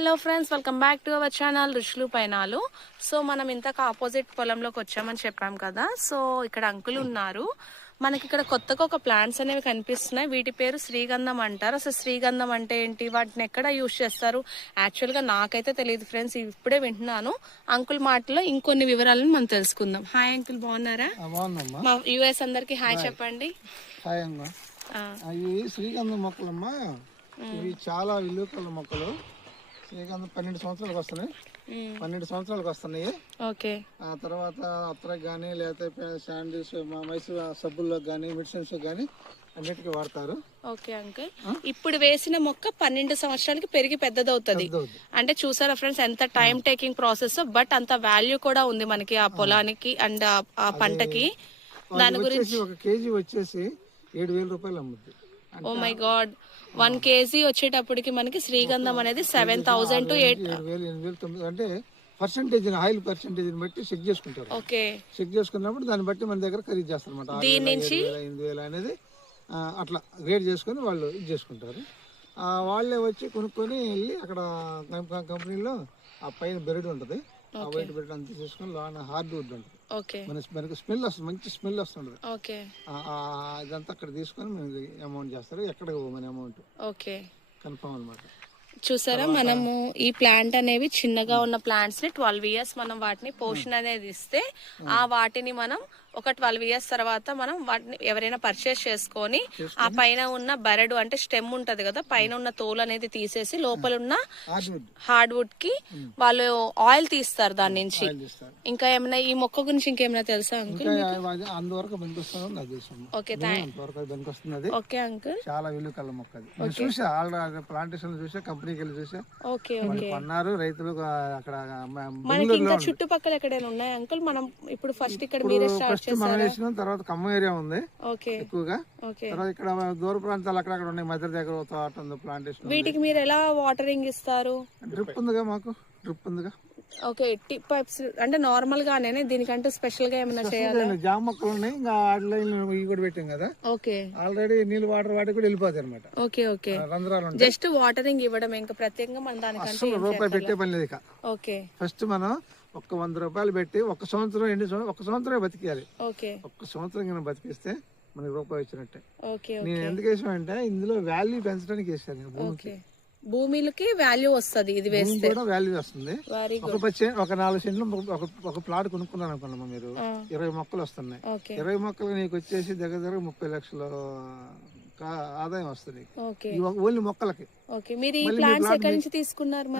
Hello friends, welcome back to our channel రుచులు పైనాలు. So మనం ఇంతకు ఆపోజిట్ పొలంలోకి వచ్చామని చెప్పాం కదా. సో ఇక్కడ అంకుల్ ఉన్నారు. మనకి ఇక్కడ కొత్తగా ఒక ప్లాంట్స్ అనేవి కనిపిస్తున్నాయి. వీటి పేరు శ్రీగంధం అంటారు. అసలు శ్రీగంధం అంటే ఏంటి, వాటిని ఎక్కడ యూజ్ చేస్తారు, యాక్చువల్గా నాకైతే తెలియదు ఫ్రెండ్స్. ఇప్పుడే వింటున్నాను. అంకుల్ మాటలో ఇంకొన్ని వివరాలను మనం తెలుసుకుందాం. హాయ్ అంకుల్, బాగున్నారా? మా యూఎస్ అందరికి హాయ్ చెప్పండి. హాయ్ అమ్మా. ఇవి శ్రీగంధం మొక్కలమ్మా. ఇవి చాలా విలువకల మొక్కలు. శ్రీగంధం 12 సంవత్సరాలకు వస్తున్నాయి. 12 సంవత్సరాలకు వస్తున్నాయి. ఓకే. ఆ తర్వాత అత్తరకు కానీ లేకపోతే శాండిల్స్ మైసూర్ సబ్బుల్లో కానీ మెడిసిన్స్ కానీ అన్నిటికీ వాడతారు. ఓకే అంకుల్, ఇప్పుడు వేసిన మొక్క 12 సంవత్సరాలకి పెరిగి పెద్దదవుతుంది. అంటే చూసారా ఫ్రెండ్స్, ఎంత టైం టేకింగ్ ప్రాసెస్, బట్ అంత వాల్యూ కూడా ఉంది మనకి ఆ పొలానికి అండ్ ఆ పంటకి. దాని గురించి ఒక కేజీ వచ్చేసి 7,000 రూపాయలు అమ్ముద్ది. ఓ మై గాడ్, 1 కేజీ వచ్చేటప్పటికి మనకి శ్రీగంధం అనేది 7,000 to 8,000 అంటే పర్సెంటేజ్, ఆయిల్ పర్సెంటేజ్ బట్టి చెక్ చేసుకుంటారు. ఓకే. చెక్ చేసుకున్నప్పుడు దాన్ని బట్టి మన దగ్గర ఖరీదు చేస్తారు అనమాట. దీని నుంచి 8,000 అనేది అట్లా గ్రేడ్ చేసుకుని వాళ్ళు ఇది చేసుకుంటారు. వాళ్ళే వచ్చి కొనుక్కొని వెళ్ళి అక్కడ కంపెనీలో ఆ పైన బెరడు ఉంటుంది, ఆ వైట్ బెరడు అంతా తీసుకొని లోన హార్డ్ వుడ్ ఉంటుంది. మనకి స్మెల్ వస్తుంది, మంచి స్మెల్ వస్తుంది. ఇదంతా అక్కడ తీసుకొని మనకి అమౌంట్ చేస్తారు. ఎక్కడ మన అమౌంట్ కన్ఫర్మ్ అనమాట. చూసారా, మనము ఈ ప్లాంట్ అనేవి చిన్నగా ఉన్న ప్లాంట్స్ ని 12 ఇయర్స్ మనం వాటిని పోషణ అనేది ఇస్తే ఆ వాటిని మనం ఒక 12 ఇయర్స్ తర్వాత మనం వాటిని ఎవరైనా పర్చేస్ చేసుకొని ఆ పైన ఉన్న బెరడు అంటే స్టెమ్ ఉంటది కదా, పైన ఉన్న తోలు అనేది తీసేసి లోపల ఉన్న హార్డ్ వుడ్ కి వాళ్ళు ఆయిల్ తీస్తారు దాని నుంచి. ఇంకా ఏమైనా ఈ మొక్క గురించి ఇంకేమైనా తెలుసా అంకుల్? ఓకే ఓకే అంకుల్, చాలా విలువ కల మొక్క అది. చూసా ఆల్రెడీ ప్లాంటేషన్ చూసా, కంపెనీకి వెళ్ళి చూసా. Okay okay. అన్నారు రైతులు అక్కడ. మనకి ఇంకా చుట్టుపక్కల ఎక్కడైనా ఉన్నాయి అంకుల్? మనం ఇప్పుడు ఫస్ట్ ఇక్కడ మీరే స్టార్ట్ చేసాం. తర్వాత ఖమ్మం ఏరియా ఉంది ఎక్కువగా. తర్వాత ఇక్కడ దూర ప్రాంతాలు అక్కడక్కడ ఉన్నాయి. మధ్య దగ్గర తోట ఉంది, ప్లాంటేషన్. వీటికి మీరు ఎలా వాటరింగ్ ఇస్తారు? డ్రిప్ ఉందిగా, మాకు డ్రిప్ ఉందిగా. ఓకే, టిప్ పైప్స్ అంటే నార్మల్ గానే, దీనికంటే స్పెషల్ గా ఏమైనా చేయాలి? జామ మొక్కలు ఉన్నాయి, ఇంకా ఇవి కూడా పెట్టాం కదా. ఓకే. ఆల్రెడీ నీళ్ళు వాటర్ వాటి కూడా వెళ్ళిపోతాయి అనమాట. Okay okay. రంధ్రాలు జస్ట్ వాటరింగ్ ఇవ్వడం, ఇంకా ప్రత్యేకంగా మనం దానికంటే రూపాయి పెట్టే పని లేదు. ఓకే. ఫస్ట్ మనం ఒక 100 రూపాయలు పెట్టి 1 సంవత్సరం 1 సంవత్సరం బతికేయాలి. ఓకే. 1 సంవత్సరం కింద బతికిస్తే మనకి రూపాయి వచ్చినట్టే. ఓకే. నేను ఎందుకు వేసానంటే ఇందులో వాల్యూ పెంచడానికి వేసాను. భూమికి వాల్యూ వస్తుంది, ఇది వేస్తే కూడా వాల్యూ వస్తుంది. ఒక 4 సెంట్లు ఒక ప్లాట్ కొనుక్కున్నాను అనుకున్నామా మీరు, 20 మొక్కలు వస్తున్నాయి. 20 మొక్కలు నీకు వచ్చేసి దగ్గర 30 లక్షల ఆదాయం వస్తుంది ఓన్లీ మొక్కలకి. మీరు ఈ ప్లాంట్స్ ఎక్కడి నుంచి తీసుకున్నారు?